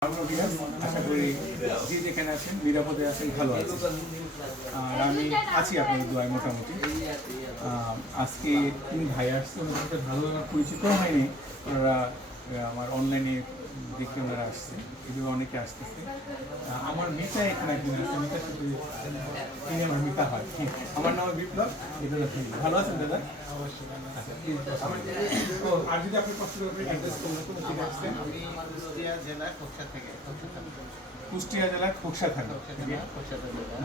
আশা করি যে যেখানে আছেন নিরাপদে আছেন, ভালো আছেন। আর আমি আছি আপনাদের দোয়ায় মোটামুটি। আজকে তিনি ভাই আসছে, ওনার সাথে ভালো আমার পরিচিত হয়নি। ওনারা আমার অনলাইনে দেখে ওনারা আসছে, এগুলো অনেকে আসতেছে। আমার মেয়েটা এখানে একদিন আসছে, মেয়েটার সাথে তিনি আমার মিতা হয়। আমার নাম বিপ্লব। এটা ভালো আছেন দাদা? আর যদি আপনি কষ্ট করে অ্যাড্রেস করবেন, কোন থেকে আসছেন? কুষ্টিয়া জেলা খোকসা থেকে। কুষ্টিয়া জেলার খোকসা থানা।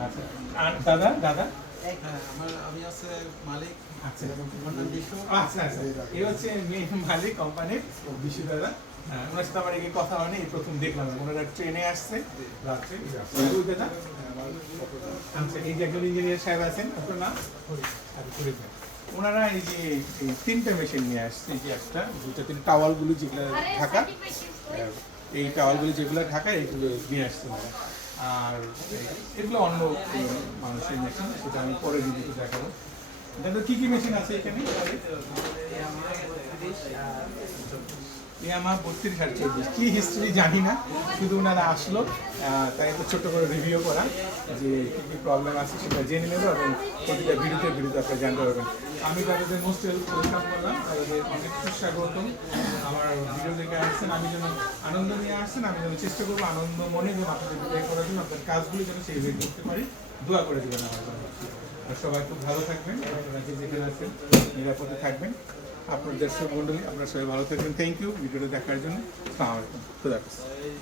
আচ্ছা, আর দাদা দাদা আমি আছে মালিক। আচ্ছা আচ্ছা আচ্ছা, এই হচ্ছে মালিক কোম্পানির বিশু দাদা। ওনার সাথে আমার এই কথা হয়নি, এই প্রথম দেখলাম। ওনারা ট্রেনে আসছে রাত্রে। ওই দাদা আচ্ছা, এই যে একজন ইঞ্জিনিয়ার সাহেব আছেন, আপনার নাম? ওনারা এই যে এই তিনটে মেশিন নিয়ে আসছে, এই যে একটা দুটো তিন টাওয়ালগুলো যেগুলো ঢাকা, এই টাওয়ালগুলো যেগুলো ঢাকা এইগুলো নিয়ে আসছে ওনারা। আর এগুলো অন্য মানুষের মেশিন, সেটা আমি পরে ভিডিওতে দেখাবো। দাদা কি কি মেশিন আছে এখানে? আমার 32 আর 24 কি হিস্ট্রি জানি না, শুধু ওনারা আসলো, তাই একটু ছোট্ট করে রিভিউ করা যে কী কী প্রবলেম আছে সেটা জেনে নেবো, এবং প্রতিটা ভিডিওতে আপনারা জানতে পারবেন। আমি তাদের মোস্ট ওয়েলকাম করলাম, তাদের অনেক সুস্বাগতম। আমার ভিডিও দেখে আসছেন, আমি যেন আনন্দ নিয়ে আসছেন, আমি যেন চেষ্টা করবো আনন্দ মনে যেন আপনাদের বিদায় করার জন্য, আপনার কাজগুলি যেন সেইভাবে করতে পারি। দোয়া করে দেবেন আমার জন্য। আর সবাই খুব ভালো থাকবেন, আপনারা যে যেখানে আছেন নিরাপদে থাকবেন। আপনার দর্শক মণ্ডলী, আপনারা সবাই ভালো থাকবেন। থ্যাংক ইউ ভিডিওটা দেখার জন্য। আসসালামু আলাইকুম। খুদা হাফেজ।